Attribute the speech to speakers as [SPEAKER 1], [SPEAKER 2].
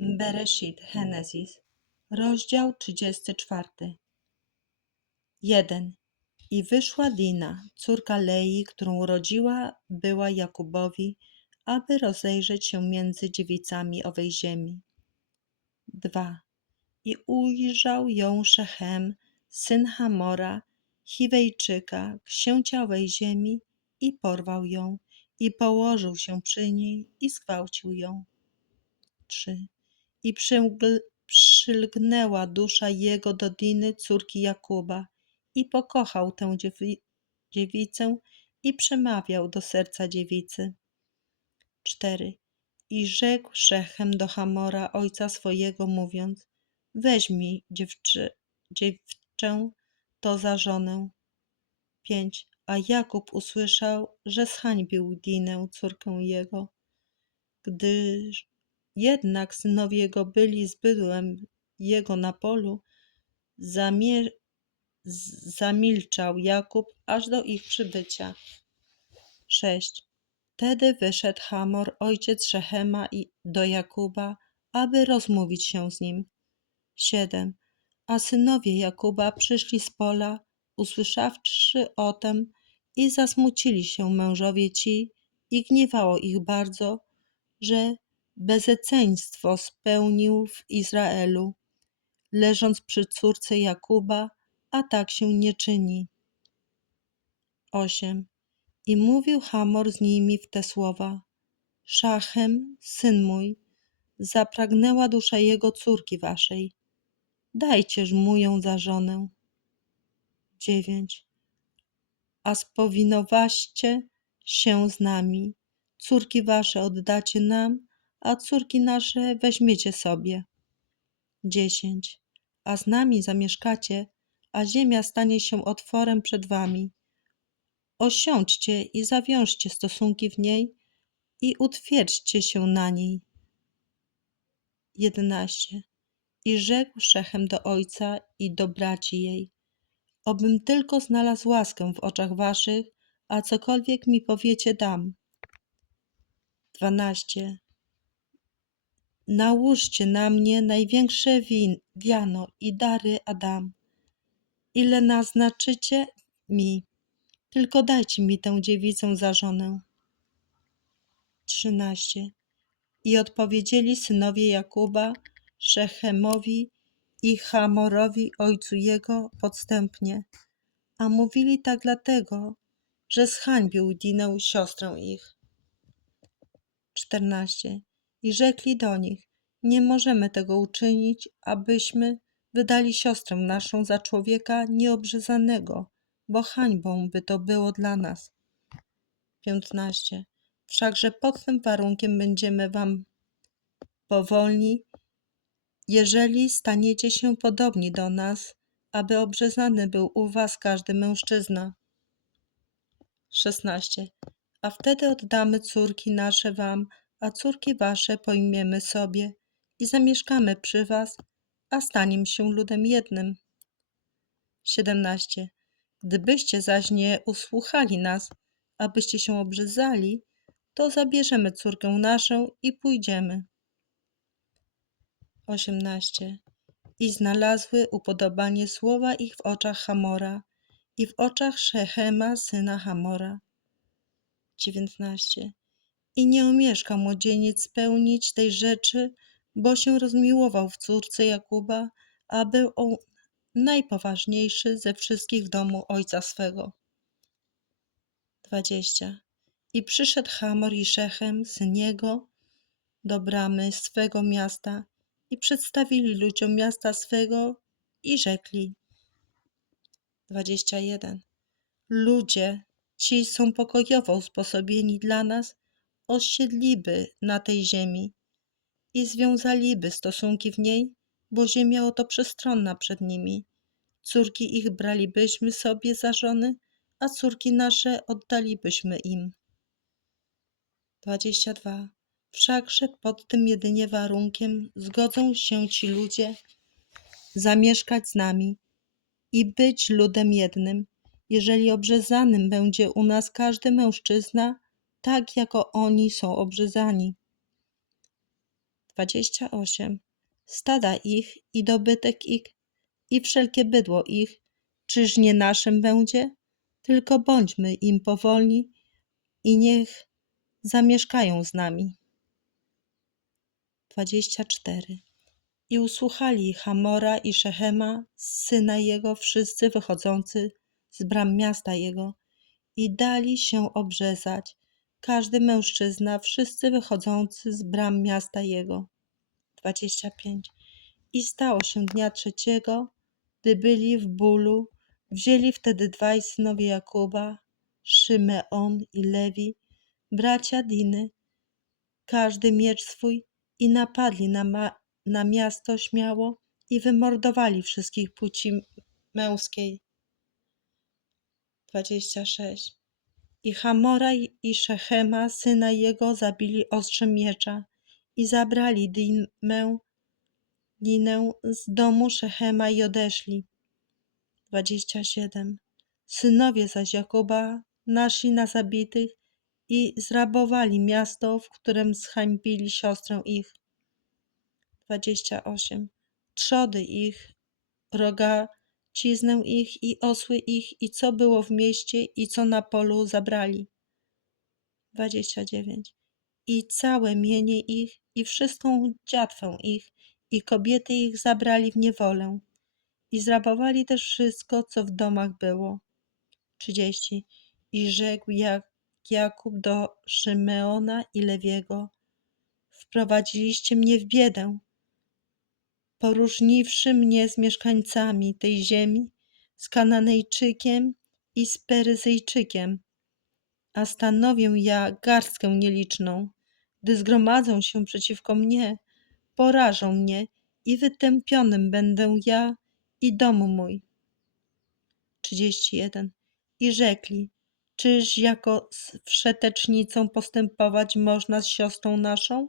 [SPEAKER 1] Bereshit, Genesis, rozdział 34. 1. I wyszła Dina, córka Lei, którą urodziła była Jakubowi, aby rozejrzeć się między dziewicami owej ziemi. 2. I ujrzał ją Szechem, syn Hamora, Chiwejczyka, księcia owej ziemi, i porwał ją, i położył się przy niej, i zgwałcił ją. 3. I przylgnęła dusza jego do Diny, córki Jakuba, i pokochał tę dziewi- dziewicę i przemawiał do serca dziewicy. 4. I rzekł Szechem do Hamora, ojca swojego, mówiąc: Weź mi dziewczę, dziewczę to za żonę. 5. A Jakub usłyszał, że zhańbił Dinę, córkę jego. Gdyż jednak synowie jego byli z bydłem jego na polu, zamie- z- zamilczał Jakub aż do ich przybycia. 6. Wtedy wyszedł Hamor, ojciec Szechema, do Jakuba, aby rozmówić się z nim. 7. A synowie Jakuba przyszli z pola, usłyszawszy o tem, i zasmucili się mężowie ci, i gniewało ich bardzo, że bezeceństwo spełnił w Izraelu, leżąc przy córce Jakuba, a tak się nie czyni. 8. I mówił Hamor z nimi w te słowa: Szachem, syn mój, zapragnęła dusza jego córki waszej. Dajcież mu ją za żonę. 9. A spowinowaście się z nami. Córki wasze oddacie nam, a córki nasze weźmiecie sobie. 10. A z nami zamieszkacie, a ziemia stanie się otworem przed wami. Osiądźcie i zawiążcie stosunki w niej i utwierdźcie się na niej. 11. I rzekł Szechem do ojca i do braci jej: Obym tylko znalazł łaskę w oczach waszych, a cokolwiek mi powiecie dam. 12. Nałóżcie na mnie największe win, wiano i dary Adam. Ile naznaczycie mi, tylko dajcie mi tę dziewicę za żonę. 13. I odpowiedzieli synowie Jakuba, Szechemowi i Hamorowi, ojcu jego, podstępnie. A mówili tak dlatego, że zhańbił Dinę, siostrę ich. 14. I rzekli do nich, nie możemy tego uczynić, abyśmy wydali siostrę naszą za człowieka nieobrzezanego, bo hańbą by to było dla nas. 15. Wszakże pod tym warunkiem będziemy wam powolni, jeżeli staniecie się podobni do nas, aby obrzezany był u was każdy mężczyzna. 16. A wtedy oddamy córki nasze wam, a córki wasze pojmiemy sobie i zamieszkamy przy was, a staniemy się ludem jednym. 17. Gdybyście zaś nie usłuchali nas, abyście się obrzezali, to zabierzemy córkę naszą i pójdziemy. 18. I znalazły upodobanie słowa ich w oczach Hamora i w oczach Szechema, syna Hamora. 19. I nie omieszkał młodzieniec spełnić tej rzeczy, bo się rozmiłował w córce Jakuba, a był on najpoważniejszy ze wszystkich w domu ojca swego. 20. I przyszedł Hamor i Szechem, syn jego, do bramy swego miasta i przedstawili ludziom miasta swego i rzekli. 21. Ludzie ci są pokojowo usposobieni dla nas, osiedliby na tej ziemi i związaliby stosunki w niej, bo ziemia oto przestronna przed nimi. Córki ich bralibyśmy sobie za żony, a córki nasze oddalibyśmy im. 22. Wszakże pod tym jedynie warunkiem zgodzą się ci ludzie zamieszkać z nami i być ludem jednym, jeżeli obrzezanym będzie u nas każdy mężczyzna, tak jako oni są obrzezani. 28. Stada ich i dobytek ich i wszelkie bydło ich, czyż nie naszym będzie? Tylko bądźmy im powolni i niech zamieszkają z nami. 24. I usłuchali Hamora i Szechema, syna jego, wszyscy wychodzący z bram miasta jego, i dali się obrzezać, każdy mężczyzna, wszyscy wychodzący z bram miasta jego. 25. I stało się dnia trzeciego, gdy byli w bólu, wzięli wtedy dwaj synowie Jakuba, Szymeon i Lewi, bracia Diny, każdy miecz swój i napadli na, na miasto śmiało i wymordowali wszystkich płci męskiej. 26. I Hamora i Szechema, syna jego, zabili ostrzem miecza i zabrali Dinę, Dinę z domu Szechema i odeszli. 27. Synowie zaś Jakuba naszli na zabitych i zrabowali miasto, w którym zhańbili siostrę ich. 28. Trzody ich, rogaciznę ich i osły ich i co było w mieście i co na polu zabrali. 29. I całe mienie ich i wszystką dziatwę ich i kobiety ich zabrali w niewolę i zrabowali też wszystko, co w domach było. 30. I rzekł jak Jakub do Szymeona i Lewiego, wprowadziliście mnie w biedę, poróżniwszy mnie z mieszkańcami tej ziemi, z Kananejczykiem i z Peryzyjczykiem, a stanowię ja garstkę nieliczną, gdy zgromadzą się przeciwko mnie, porażą mnie i wytępionym będę ja i dom mój. 31. I rzekli, czyż jako z wszetecznicą postępować można z siostrą naszą?